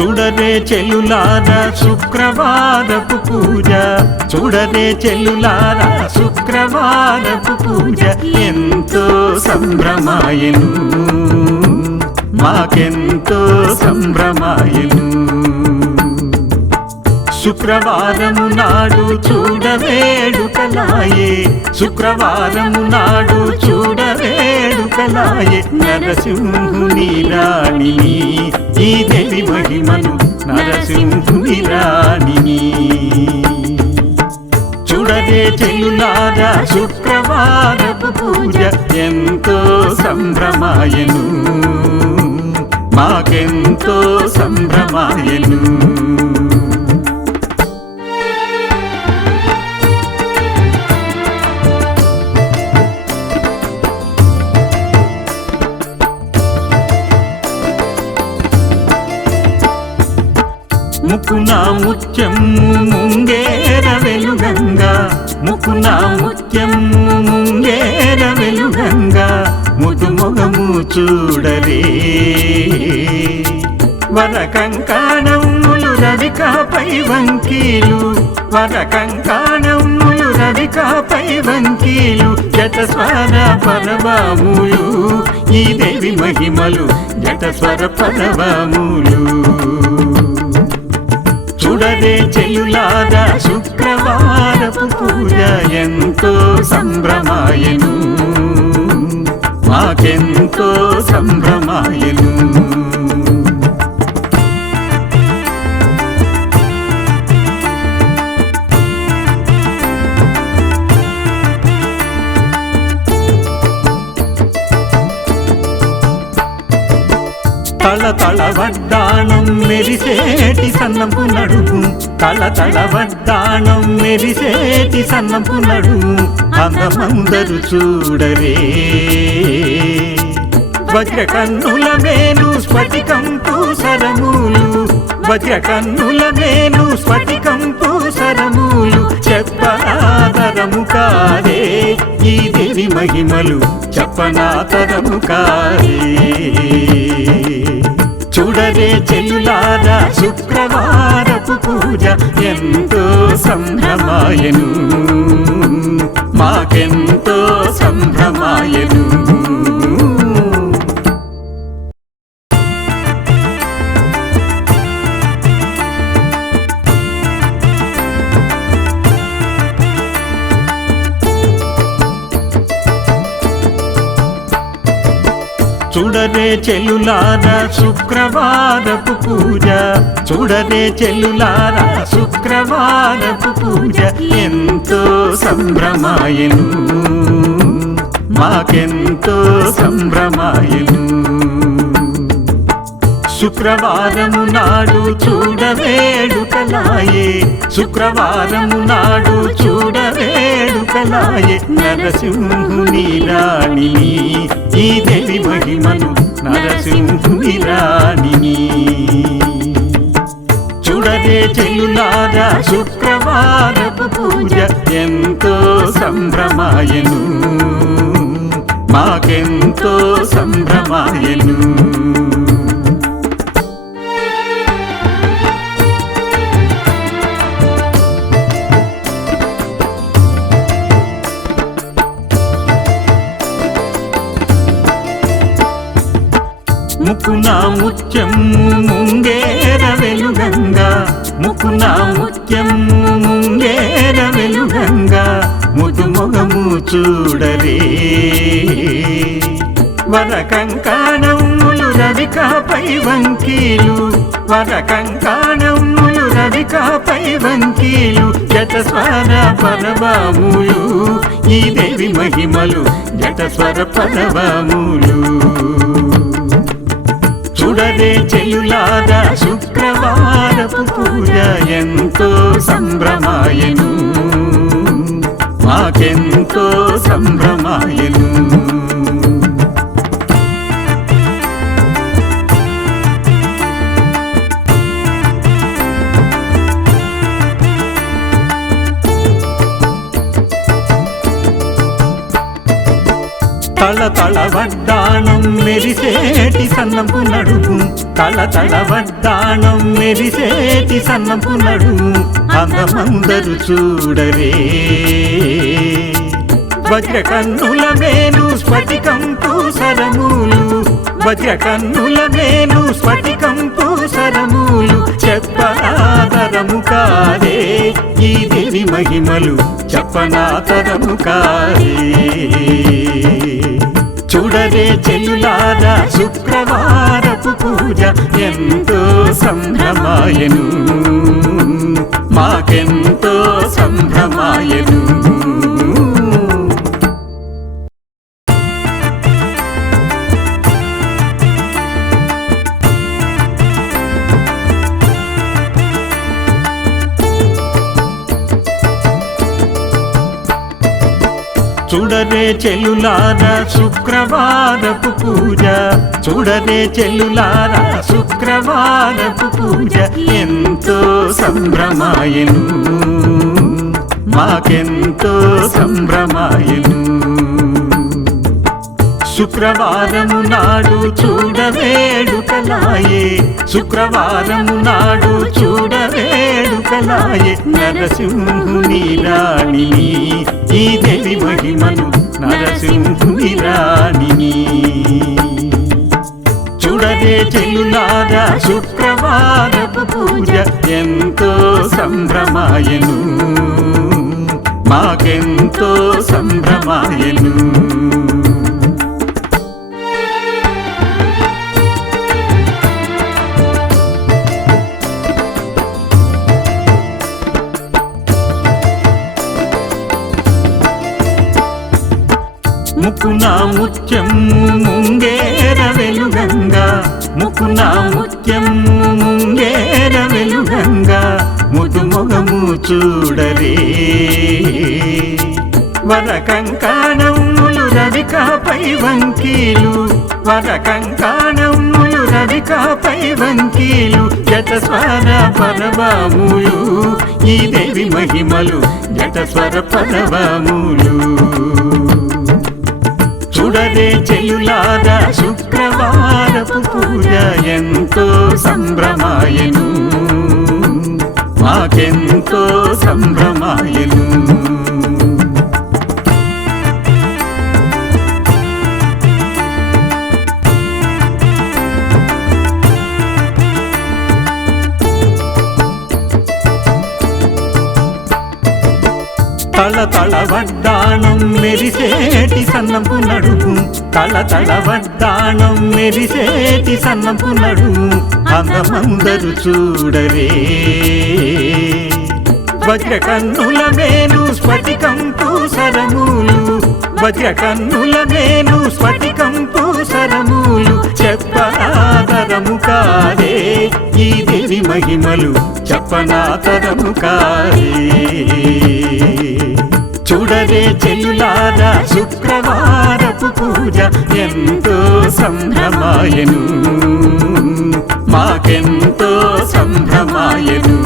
చూడరే చెల్లులారా శుక్రవారపు పూజ, చూడరే చెల్లులారా శుక్రవారపు పూజ. ఎంతో సంభ్రమాయను మాకెంతో సంభ్రమాయను. శుక్రవారము నాడు చూడవేడుకలాయే, శుక్రవారము నాడు చూడవేడుకలాయే. నరసింహుని రాణిని ఈ దేవి మహిమను, నరసింహుని రాణిని. చూడరే చెల్లులారా శుక్రవారపు పూజ, ఎంతో సంభ్రమాయను మాకెంతో సంభ్రమాయను. ముకున ముత్యము ముంగేర వెలుగంగా, ముకున ముత్యము ముంగేర వెలుగంగా. ముదుమొగము చూడరే వర కంకణములు రవికాపై వంకీలు, వర కంకణములు రవికాపై వంకీలు. జటస్వర పరవములు ఈ దేవి మహిమలు, జటస్వర పరవములు. చూడరే చెల్లులారా శుక్రవారపు పూజ, ఎంతో సంభ్రమాయను మాకెంతో సంభ్రమాయను. తళతళ వడ్డాణం మెరిసేటి సన్నపు నడుము, తళతళ వడ్డాణం మెరిసేటి సన్నపు నడుము. అందమందరు చూడరే వజ్ర కన్నుల మేను స్ఫటికంపు సరములు, వజ్ర కన్నుల మేను స్ఫటికంపు సరములు. చెప్పనాతరము కాదే ఈ దేవి మహిమలు, చెప్పనాతరము కాదే. చూడరే చెల్లులారా శుక్రవారపు పూజ, ఎంతో సంభ్రమాయను మాకెంతో సంభ్రమాయను. చూడరే చెల్లులారా శుక్రవారపు పూజ, చూడరే చెల్లులారా శుక్రవారపు పూజ. ఎంతో సంభ్రమాయను మాకెంతో సంభ్రమాయను. శుక్రవారము నాడు చూడవేడుకలాయే, శుక్రవారము నాడు చూడవేడుకలాయే. నరసింహుని రాణిని ఈ దేవి మహిమను, నరసింహుని రాణిని. చూడరే చెల్లులారా శుక్రవారపు పూజ, ఎంతో సంభ్రమాయను మాకెంతో సంభ్రమాయను. ముకున ముత్యము ముంగేర వెలుగంగా, ముకున ముత్యము ముంగేర వెలుగంగా. ముదుమొగము చూడరే వర కంకణములు రవికాపై వంకీలు, వర కంకణములు రవికాపై వంకీలు. జటస్వర పరవములు ఈ దేవి మహిమలు, జటస్వర పరవములు. చూడరే చెల్లులారా శుక్రవారపు పూజ, ఎంతో సంభ్రమాయను మాకెంతో సంభ్రమాయను. తళతళవడ్డాణం మెరిసేటి సన్నపు నడుము, తళతళవడ్డాణం మెరిసేటి సన్నపు నడుము, అందమందరు చూడరే. వజ్రకన్నుల మేను స్ఫటికంపు సరములు, వజ్రకన్నుల మేను స్ఫటికంపు సరములు, చెప్పనాతరము కాదే ఈ దేవి మహిమలు, చెప్పనాతరము కాదే. చూడరే చెల్లులారా శుక్రవారపు పూజ ఎంతో సంభ్రమాయను, మాకెంతో సంభ్రమాయను. చూడరే చెల్లులారా శుక్రవారపు పూజ, చూడరే చెల్లులారా శుక్రవారపు పూజ ఎంతో సంభ్రమాయను, మాకెంతో సంభ్రమాయను. శుక్రవారము నాడు చూడవేడుకలాయే, శుక్రవారము నాడు చూడవేడుకలాయే, నరసింహుని రాణిని ఈ దేవి మహిమను, నరసింహుని రాణిని. చూడరే చెల్లులారా శుక్రవారపు పూజ ఎంతో సంభ్రమాయను, మాకెంతో సంభ్రమాయను. ముకున ముత్యము ముంగేర వెలుగంగా, ముకున ముత్యము ముంగేర వెలుగంగా, ముదు మొగము చూడరే. వర కంకణములు రవికాపై వంకీలు, వర కంకణములు రవికాపై వంకీలు, జటస్వర పరవములు ఈ దేవి మహిమలు, జటస్వర పరవములు. చూడరే చెల్లులారా శుక్రవారపు పూజ ఎంతో సంభ్రమాయను, మాకెంతో సంభ్రమాయను. తళతళవడ్డాణం మెరిసేటి సన్నపు నడుము, తళతళవడ్డాణం మెరిసేటి సన్నపు నడుము, అందమందరు చూడరే. వజ్రకన్నుల మేను స్ఫటికంపు సరములు, వజ్రకన్నుల మేను స్ఫటికంపు సరములు, చెప్పనాతరము కాదే ఈ దేవి మహిమలు, చెప్పనాతరము కాదే. చూడరే చెల్లులారా శుక్రవారపు పూజ ఎంతో సంభ్రమాయను, మాకెంతో సంభ్రమాయను.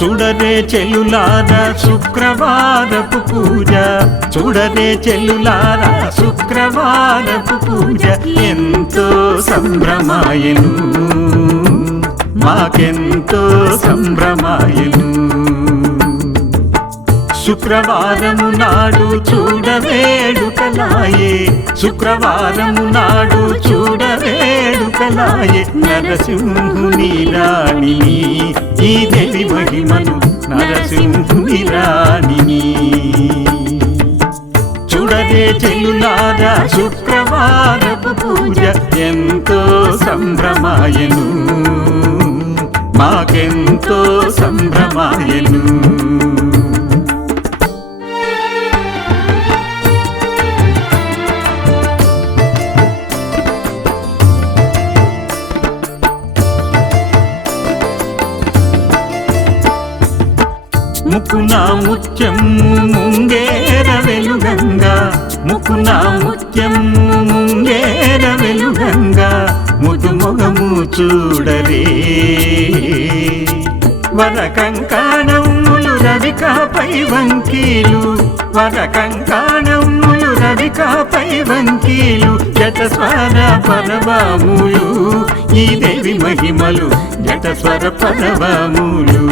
చూడరే చెల్లులారా శుక్రవారపు పూజ, చూడరే చెల్లులారా శుక్రవారపు పూజ ఎంతో సంభ్రమాయను, మాకెంతో సంభ్రమాయను. శుక్రవారము నాడు చూడవేడుకలాయే, శుక్రవారము నాడు చూడవేడుకలాయే, నరసింహుని రాణిని ఈ దేవి మహిమను, నరసింహుని రాణిని. చూడరే చెల్లులారా శుక్రవారపు పూజ ఎంతో సంభ్రమాయను, మాకెంతో సంభ్రమాయను. ముకున ముత్యము ముంగేర వెలుగంగా, ముకు ముక్కున ముత్యం ముంగేర వెలుగంగా ముదుమొగము చూడరే వర కంకణములు రవికాపై వంకీలు వర కంకణములు రవికాపై వంకీలు జటస్వర పరవములు ఈ దేవి మహిమలు జటస్వర పరవములు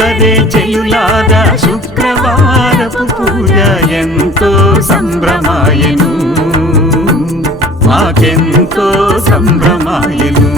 చూడరే చెల్లులారా శుక్రవారపు పూజ ఎంతో సంభ్రమాయను మాకెంతో సంభ్రమాయను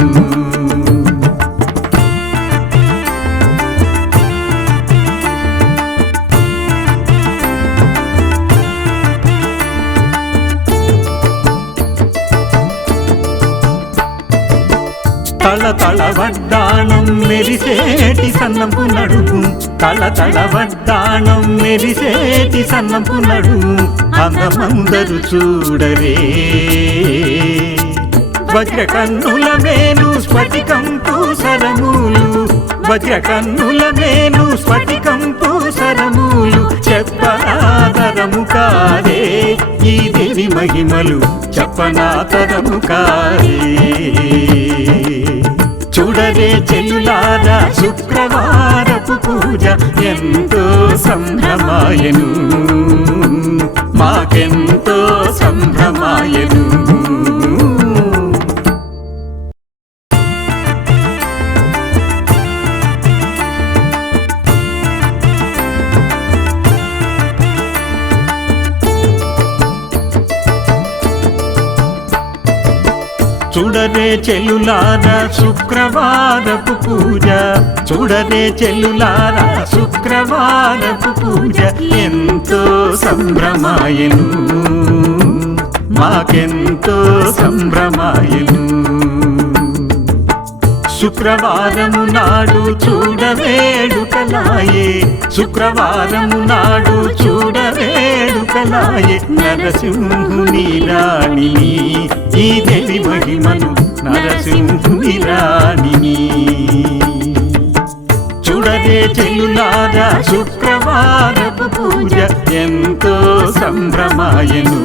తళతళ వడ్డాణం మెరిసేటి సన్నపు నడుము తళతళ వడ్డాణం మెరిసేటి సన్నపు నడుము అందమందరు చూడరే వజ్ర కన్నుల మేను స్ఫటికంపు సరములు వజ్ర కన్నుల మేను స్ఫటికంపు సరములు చెప్పనాతరము కాదే ఈ దేవి మహిమలు చెప్పనాతరము కాదే చూడరే చెల్లులారా శుక్రవారపు పూజ ఎంతో సంభ్రమాయను మాకెంతో సంభ్రమాయను చూడరే చెల్లులారా శుక్రవారపు పూజ చూడరే చెల్లులారా శుక్రవారపు పూజ ఎంతో సంభ్రమాయను మాకెంతో సంభ్రమాయను శుక్రవారము నాడు చూడవేడుకలాయే శుక్రవారము నాడు చూడవేడుకలాయే నరసింహుని రాణిని ఈ దేవి మహిమను నరసింహుని రాణిని చూడరే చెల్లులారా శుక్రవారపు పూజ ఎంతో సంభ్రమాయను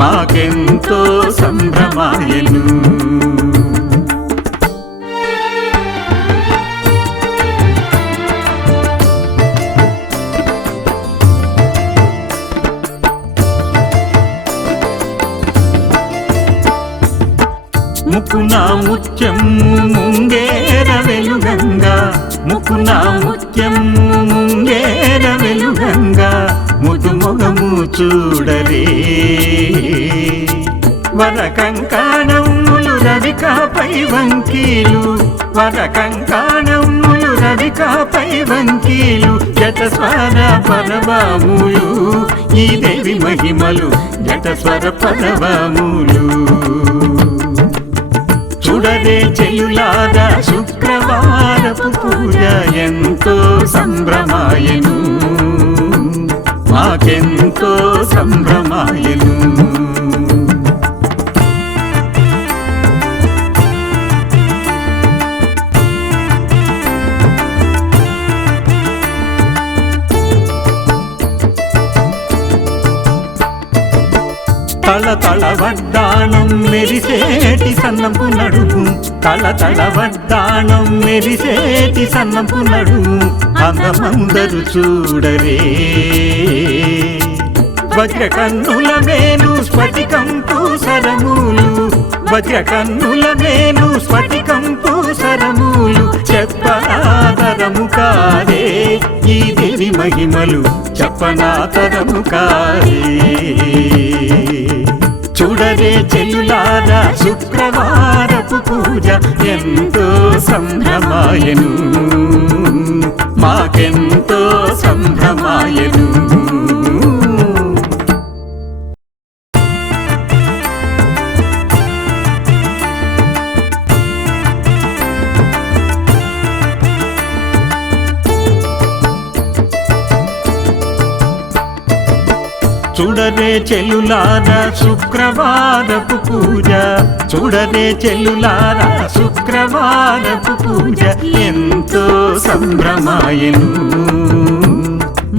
మాకెంతో సంభ్రమాయను ముక్కున ముత్యం ముంగేర వెలుగంగా ముక్కున ముత్యం ముంగేర వెలుగంగా ముదుమొగము చూడరే వర కంకణములు రవికాపై వంకీలు వర కంకణములు రవికాపై వంకీలు జటస్వర పరవములు ఈ దేవి మహిమలు జటస్వర పరవములు చూడరే చెల్లులారా శుక్రవారపు పూజ ఎంతో సంభ్రమాయను మాకెంతో సంభ్రమాయను తళతళ వడ్డాణం మెరిసేటి సన్నపు నడుము తళతళ వడ్డాణం మెరిసేటి సన్నపు నడుము అందమందరు చూడరే వజ్ర కన్నుల మేను స్ఫటికంపు సరములు వజ్ర కన్నుల మేను స్ఫటికంపు సరములు చెప్పనాతరము కాదే ఈ దేవి మహిమలు చెప్పనాతరము కాదే చూడరే చెల్లులారా శుక్రవారపు పూజ ఎంతో సంభ్రమాయను మాకెంతో సంభ్రమాయను చూడరే చెల్లులారా శుక్రవారపు పూజ చూడరే చెల్లులారా శుక్రవారపు పూజ ఎంతో సంభ్రమాయను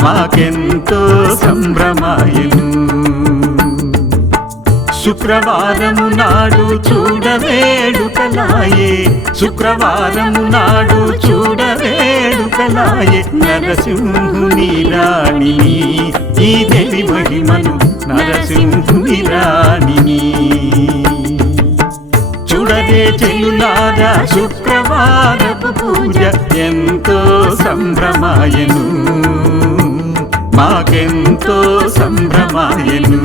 మాకెంతో సంభ్రమాయను. శుక్రవారము నాడు చూడవేడుకలాయే, శుక్రవారము నాడు చూడవేడుకలాయే, నరసింహుని రాణిని ఈ దేవి మహిమను, నరసింహుని రాణిని. చూడరే చెల్లులారా శుక్రవారపు పూజ ఎంతో సంభ్రమాయను, మాకెంతో సంభ్రమాయను.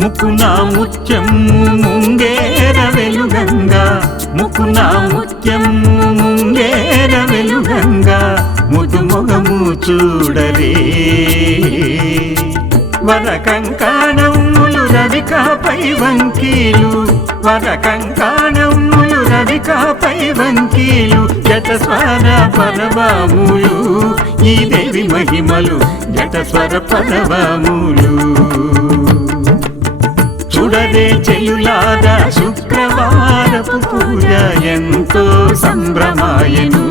ముకున ముత్యము ముంగేర వెలుగంగా, ముకున ముత్యము ముంగేర వెలుగంగా, ముదు మొగము చూడరే. వర కంకణములు రవికాపై వంకీలు, వర కంకణములు రవికాపై వంకీలు, జటస్వర పరవములు ఈ దేవి మహిమలు, జటస్వర పరవములు. చూడరే చెల్లులారా శుక్రవారపు పూజ ఎంతో సంభ్రమాయను,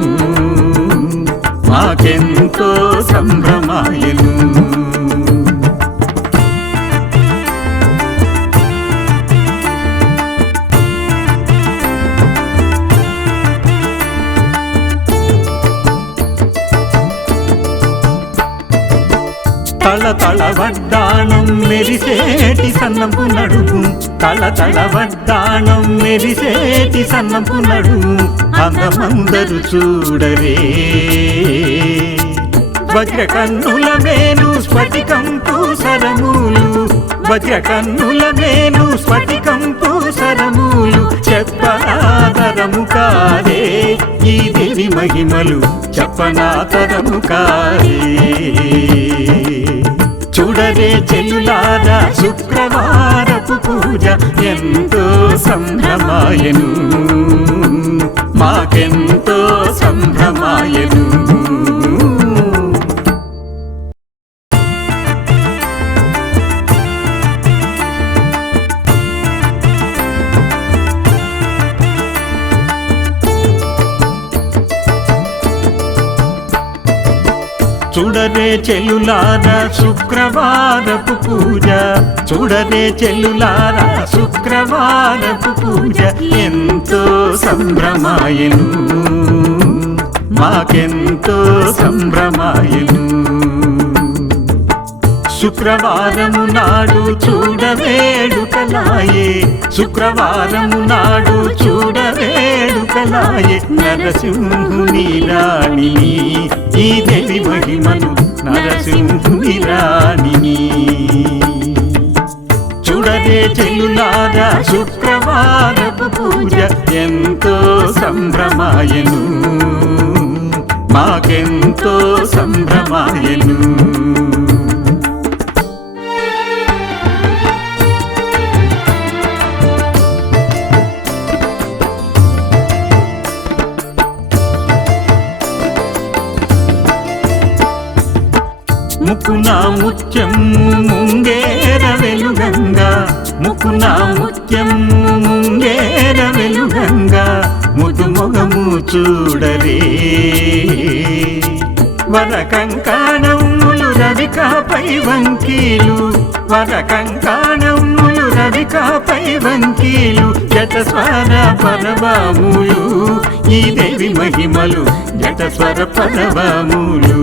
మాకెంతో సంభ్రమాయను. తళతళ వడ్డాణం మెరిసేటి సన్నపు నడుము, తళతళ వడ్డాణం మెరిసేటి సన్నపు నడుము, అందమందరు చూడరే. వజ్ర కన్నుల మేను స్ఫటికంపు సరములు, వజ్ర కన్నుల మేను స్ఫటికంపు సరములు, చెప్పనాతరము కారే ఈ దేవి మహిమలు, చెప్పనాతరము కారే. చూడరే చెల్లులారా శుక్రవారపు పూజ ఎంతో సంభ్రమాయను, మాకెంతో సంభ్రమాయను. చూడరే చెల్లులారా శుక్రవారపు పూజ, చూడరే చెల్లులారా శుక్రవారపు పూజ ఎంతో సంభ్రమాయను, మాకెంతో సంభ్రమాయను. శుక్రవారము నాడు చూడవేడుకలాయే, శుక్రవారము నాడు చూడవేడుకలాయే, నరసింహుని రాణిని ఈ దేవి మహిమను, నరసింహుని రాణిని. చూడరే చెల్లులారా శుక్రవారపు పూజ ఎంతో సంభ్రమాయను, మాకెంతో సంభ్రమాయను. ముకున ముత్యము ముంగేర వెలుగంగా, ముకున ముత్యము ముంగేర వెలుగంగా, ముదు మొగము చూడరే. వర కంకణములు రవికాపై వంకీలు, వర కంకణములు రవికాపై వంకీలు, జటస్వర పరవములు ఈ దేవి మహిమలు, జటస్వర పరవములు.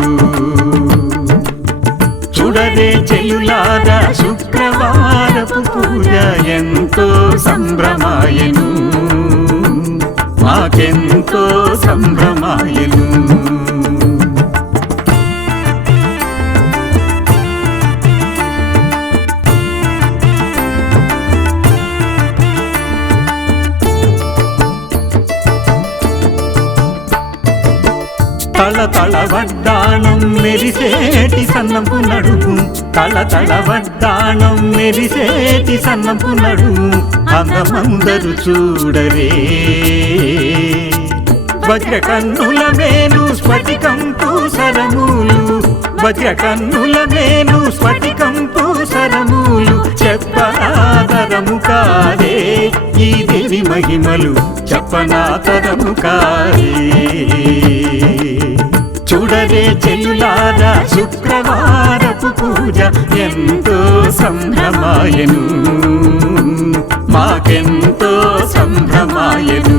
చూడరే చెల్లులారా శుక్రవారపు పూజ ఎంతో సంభ్రమాయను, మాకెంతో సంభ్రమాయను. తళతళ వడ్డాణం మెరిసేటి సన్నపు నడుము, తళతళ వడ్డాణం మెరిసేటి సన్నపు నడుము, అందమందరు చూడరే. వజ్ర కన్నుల మేను స్ఫటికంపు సరములు, వజ్రకన్నుల మేను స్ఫటికంపు సరములు చెప్పనాతరము కాదే ఈ దేవి మహిమలు చెప్పనాతరము కాదే చూడరే చెల్లులారా శుక్రవారపు పూజ ఎంతో సంభ్రమాయను మాకెంతో సంభ్రమాయను